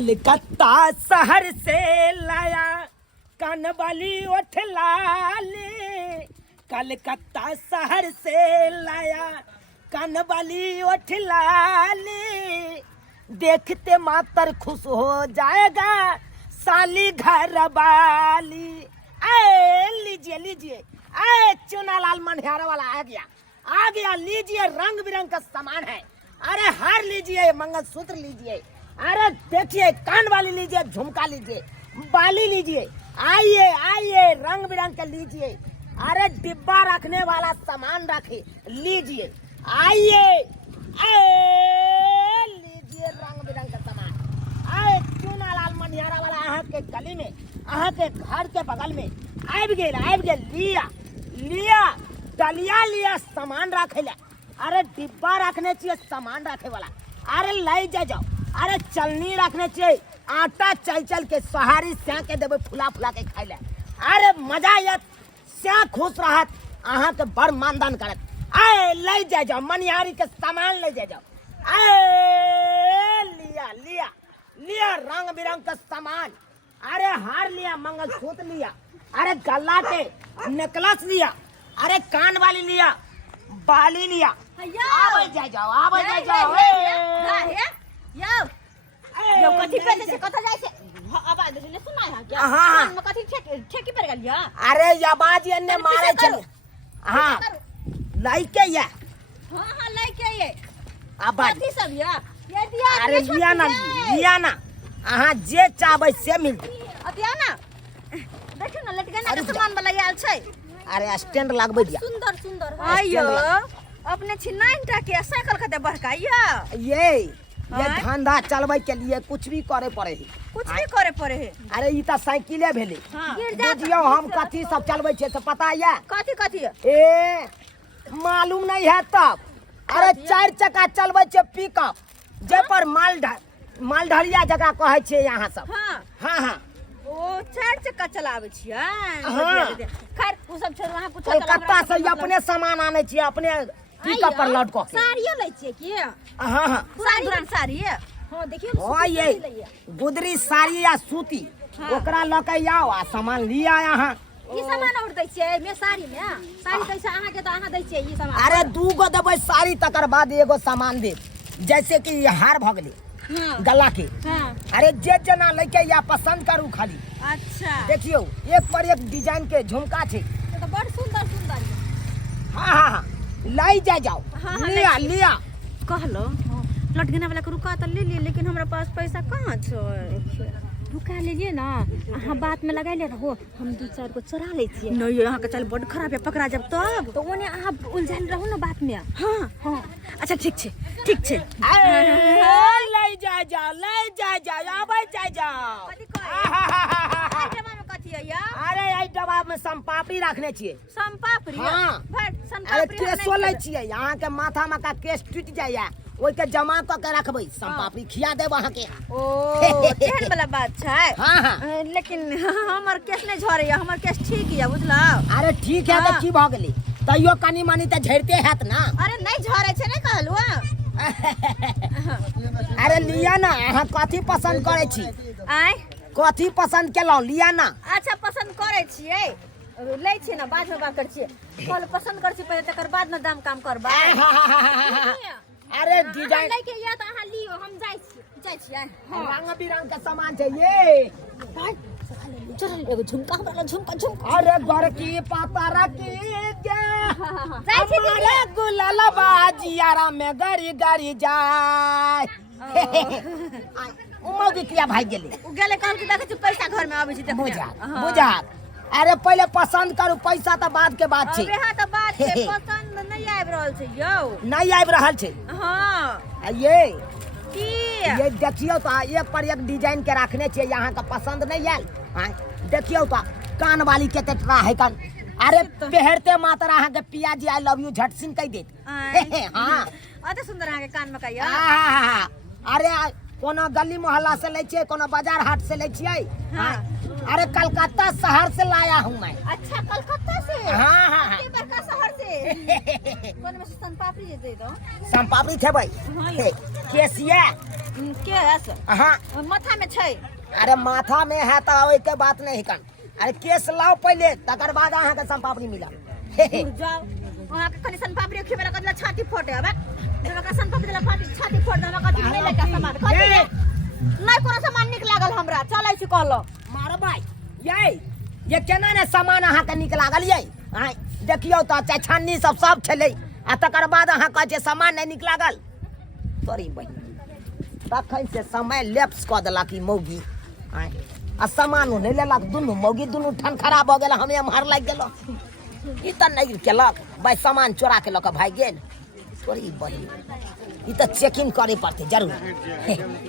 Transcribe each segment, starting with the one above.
कलकत्ता शहर से लाया कानवाली ओठ लाली। कलकत्ता शहर से लाया कानवाली ओठ लाली। देखते मातर खुश हो जाएगा साली घर वाली। लीजिए लीजिए, चुनालाल मनिहारा वाला आ गया। लीजिए, रंग बिरंग का सामान है। अरे हार लीजिए, मंगलसूत्र लीजिए, अरे देखिए कान वाली लीजिए, झुमका लीजिए, बाली लीजिए। आइए आइए, रंग बिरंग के लीजिए। अरे डिब्बा रखने वाला सामान रखे, लीजिए। आइए लीजिए, रंग बिरंग का सामान। चूनालाल मनिहारा वाला अहाँ के गली में, अहाँ के घर के बगल में आबि गेल। लिया डलिया लिया, सामान रखे ला। अरे डिब्बा रखने चाहिए सामान रखे वाला। अरे ले जाओ। अरे चलनी रखने चाहिए, आटा चल के सहारी स्या के देवे, फुला के खाई ले। अरे मजा आयत, स्या खुश रहत, अहाँ के बड़ मानदान करत। ले जाओ, मनिहारी के सामान ले जाओ। लिया रंग बिरंग का सामान। अरे हार लिया, मंगलसूत्र लिया, अरे गला के नेकलेस लिया, अरे कान वाली लिया, बाली लिया। आवे जाओ। यो कथि पे से कथा जाय से आवाज ने सुना है क्या? हां में कथि ठेकी पर गेल या? अरे आवाज एने मारे छले। हां लाइके या। हां लाइके ये। आवाज कथि सब या? ये दिया। अरे लिया ना, अहाँ जे चाहबै से मिलते। अतिया ना देखियो ना, लटकना के सामान वाला आयल छै। अरे स्टैंड लागबै दिया। सुंदर आइयो अपने छिनाइन टा के साइकिल कते बड़काइया। ये धंधा चलबै के लिए कुछ भी करे पड़े है। अरे ई त साइकिले भेले। बुझियो हम कथि सब चलबै छे से पता है? कथि ए मालूम नहीं है तब। अरे 4 चक्का चलबै छे पिकअप, जे पर माल ढलिया जगह कहै छे यहाँ सब। हां ओ 4 चक्का चलाबै छियै। खैर उ सब छोड़, वहां कुछ कलकत्ता से अपने सामान आने छिए, अपने पिकअप पर लोड क के। साड़ियो लै छियै की? हां साड़ी। हां देखियो। हां ये गुदरी साड़ी या सूती, ओकरा ल के आओ आ सामान लिया यहाँ। ई सामान और दै छियै में साड़ी दै छै अहाँ के, त अहाँ दै छियै ई सामान। अरे 2 गो देबै साड़ी, तकर बाद एगो सामान दे, जैसे कि हार भ गेलै गला के। अरे जे जना लेके या पसंद करू खाली। अच्छा देखियो, एक पर एक डिजाइन के झुमका छे, तो बड़ सुंदर। हां लाई जाओ। लिया कहलो लटकना वाला के रुका त ले लिए, लेकिन हमरा पास पैसा कहाँ छै। रुका लेलिए ना, अहाँ बात में लगा ले रहो, हम 2-4 को चोरा ले छिए। नहीं अहाँ के चल बड़ खराब है, पकड़ा जब तब तो ओने अहाँ उलझल रहो ना बात में। हां अच्छा ठीक छे। ले जाओ, आबै जाओ। कथि है या? अरे आई डब्बा में संपापड़ी रखने छिए। संपापड़ी? हां अरे केसो ले छिए, यहाँ के माथा में का केस टूट जाइए, ओइ के जमा क के रखबै, संपापड़ी खिया देब अहाँ के। ओ तेहन वाला बात छै। हां लेकिन हमर केस नहीं झरैया, हमर केस ठीक है बुझला। अरे ठीक है त की भ गेलै, तइयो कनी मनी त झड़ते हैत ना। अरे नहीं झरै छै, नहीं कहलु। अरे लिया ना, अहाँ कथि पसंद करे छी? कथि पसंद केलौ, लिया ना। अच्छा पसंद करे छियै, ले छी ना, बाद में बात कर छियै। पहले पसंद कर छी, पहले तकर बाद में दाम काम करबा। अरे डिजाइन लेके या त अहाँ लियो, हम जाय छियै। रंग बिरंग का सामान छै ये। चल एगो झुमका वाला झुमका। अरे बड़की पातारा की के जाय छी हमारे गुलाला बाजियारा में गरी जाय। उमो बिटिया भाग गेलै। उ गेले कहल कि देखै छी पैसा घर में आबै छी देख। बुझा। अरे पहले पसंद करू, पैसा त बाद के बात छै। अबे त बात छै, पसंद नहीं आबि रहल छै यौ। नहीं आबि रहल छै। हां ये देखियो तो, एक पर एक डिजाइन के रखने छिए, यहाँ का पसंद नहीं आयल। देखियो तो कान वाली के तेटरा है कान। अरे पहरते मातर अहाँ के पिया जी आई लव यू झटसिन कह देत। हां अते सुंदर अहाँ के कान में कहिया। अरे कोनो गली मोहल्ला से ले छिए, कोनो बाजार हाट से ले छिए। अरे कलकत्ता शहर से लाया हूँ मैं। अच्छा कलकत्ता से? हाँ बड़का शहर से। कौन में संपापड़ी दे दो। संपापड़ी थे भाई। केसिया केस हाँ माथा में छै। अरे माथा में है तो ओइ के बात नहीं कन। अरे केस लाओ पहले तकर बाद अहाँ के संपापड़ी मिला। जाओ वहां के कनी सन पापड़ी खेबे ला कदला छाती फोटे हबे जब का सन पापड़ी ला छाती फोड़ देना कथि नहीं लेके सामान कथि नहीं कोनो सामान निक लागल हमरा चलै छी कहलो मारो भाई ये केना ने सामान अहाँ के निक लागल ये आय देखियो त छान्नी सब छले आ तकर बाद अहाँ कह जे सामान नहीं निक लागल तोरी बहिन तखन से समय लेप्स क देलक ई मौगी आय आ सामान नहीं लेलक दुनू मौगी दुनू ठन खराब हो गेल हमें मार लाग गेल ई त नहीं केलक भाई सामान चोरा के लक भाग गेल तोरी बहिन ई त चेकिंग करे पड़ते जरूर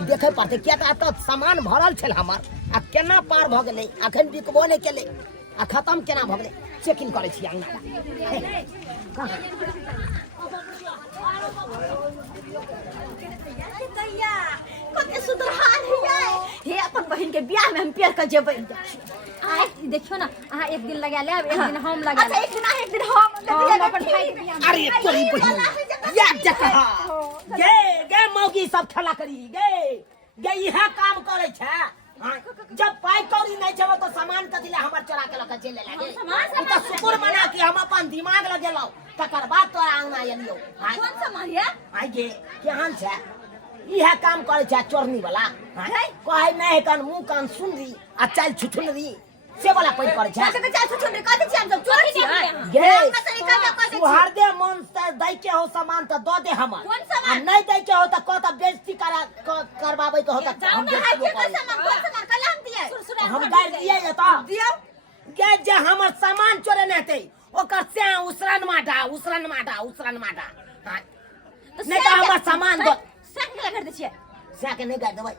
देखे पड़ते क्या त सामान भरल छल हमर आ केना पार भ गेलै अखन बिकबो नहीं केले आ खत्म केना भ गेलै चेकिंग करे छी अंगना दैया कते सुंदर हाल है हे अपन बहन के बियाह में हम पेर कर जेबै आइ देखियो ना अहाँ एक दिन लगा लेब एक दिन हम लगा अच्छा एक दिन हम अपन भाई के बियाह अरे तोरी बहिन या जकहा गे मौगी सब खेला करी गे इहा काम करे छै जब पाई कौड़ी नहीं छबो तो सामान कथि ले हमर चोरा के लक चले लागे उ त शुक्र मना के हम अपन दिमाग लगेलौ तकर बाद तोरा अंगना एलियो कौन सामान है आई गे केहन छै इहा काम करे छै चोरनी वाला कहै नहीं कन मुंह कान सुनरी आ चाल छुछुनरी से वाला पैर करे छै कते चाल छुछुनरी कथि छी हम सब चोरी छी गे सुहार दे मन से दै के हो सामान त द दे हमर कौन सामान नहीं दै के हो त क त बेइज्जती करबाबै के हो त हम हम गाड़ दिए त दियो गे जे हमर सामान चोरे नहीं हेतै ओकर से उसरन माटा नहीं त हमर सामान दो संग लगा दे छियै से के नहीं गाड़ देबै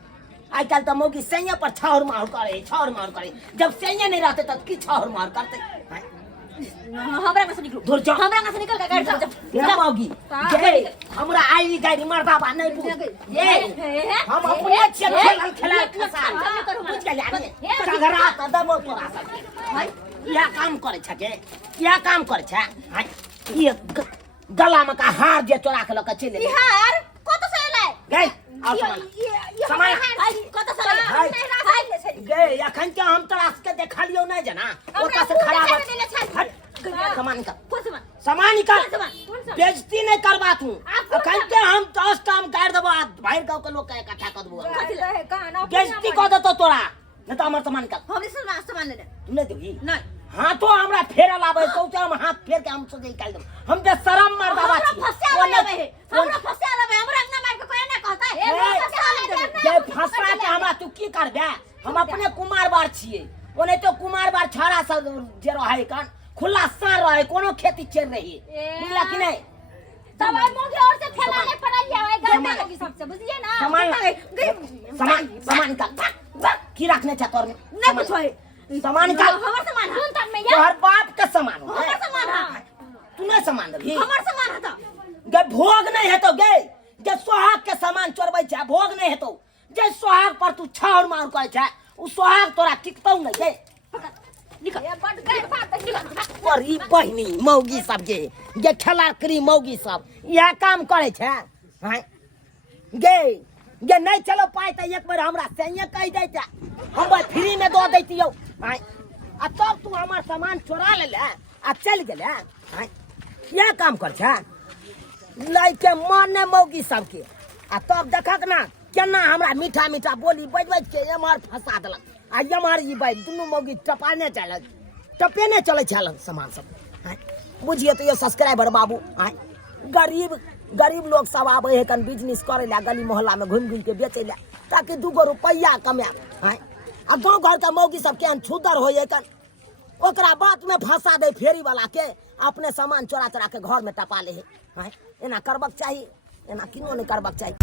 आई काल त मौगी सैया पर छौर मार करे जब सैया नहीं रहते त की छौर मार करते हमरा में से निकलो दूर जा हमरा में से निकल के गाड़ी जा ये मौगी गे हमरा आई गाड़ी मर्दाबा नहीं पूछ ये हम अपने खेल खसार पूछ के जाने झगड़ा त दबो तोरा सब या काम करे छ के या काम करे छ ये गला में का हार जे चोरा के लक चले बिहार कत से एलै गे समय कत से एलै गे अखन के हम तोरा के देखलियो नहीं जना ओता से खराब सामान निकाल सामान निकाल बेइज्जती नहीं करबा तू अखन के हम 10 काम कर देबो बाहर गांव के लोग के इकट्ठा कर देबो बेइज्जती कर देतो तोरा नहीं तो हमर सामान निकाल हम सामान ले तू नहीं देबी नहीं हां तो हमरा फेरा लाबे तो हम हाथ फेर के हम सोचे निकाल देब हम बेशरम मर्दावा छी हमरा फंसा लेबे हमरा अंगना मार के कोई ना कहता है ये फंसा के हमरा तू की करबे हम अपने कुमार बार छिए ओने तो कुमार बार छाड़ा सब जे रहे कान खुला सार रहे कोनो खेती चल रही बुझला कि नहीं तब आई मुंह और से फैलाने पड़ल है घर में लोग सबसे बुझिए ना सामान निकाल की रखने छ तोर में नहीं कुछ है सामान निकाल हमर सामान है तन में तोहर बाप का सामान हमर सामान है तू नहीं सामान दे हमर सामान है तो गे भोग नहीं है तो गे जे सोहाग के सामान चोरबै छ भोग नहीं है तो जे सोहाग पर तू छाउर मार कहै छ उ सोहाग तोरा टिकतौ नहीं गे निकल ये बड़ गए बात निकल और ई बहिनी मौगी सब जे खेला करी मौगी सब यह काम करे छ हैं गे नहीं चलो पाई त एक बार हमरा सैया कह दे छ हम फ्री में दो दैतियो हैं आ तब तू हमर सामान चोरा ले आ चल गेले हैं यह काम कर छ लइके माने मौगी सबके आ तब देखक ना केना हमरा मीठा मीठा बोली बज के एमहर फंसा देलक आ एमहर ई बाई दुनू मौगी टपेने चले छल सामान सब बुझिए तो ये सब्सक्राइबर बाबू गरीब लोग सब आबे है कन बिजनेस करे ला गली मोहल्ला में घूम के बेचे ला ताकि 2 रुपया कमाए आ गाँव घर के मौगी सब केहन छुदर हो कन ओकरा बात में फंसा दे फेरी वाला के अपने सामान चोरा के घर में टपा ले है एना करबक चाहिए एना किनो नहीं करबक चाहिए।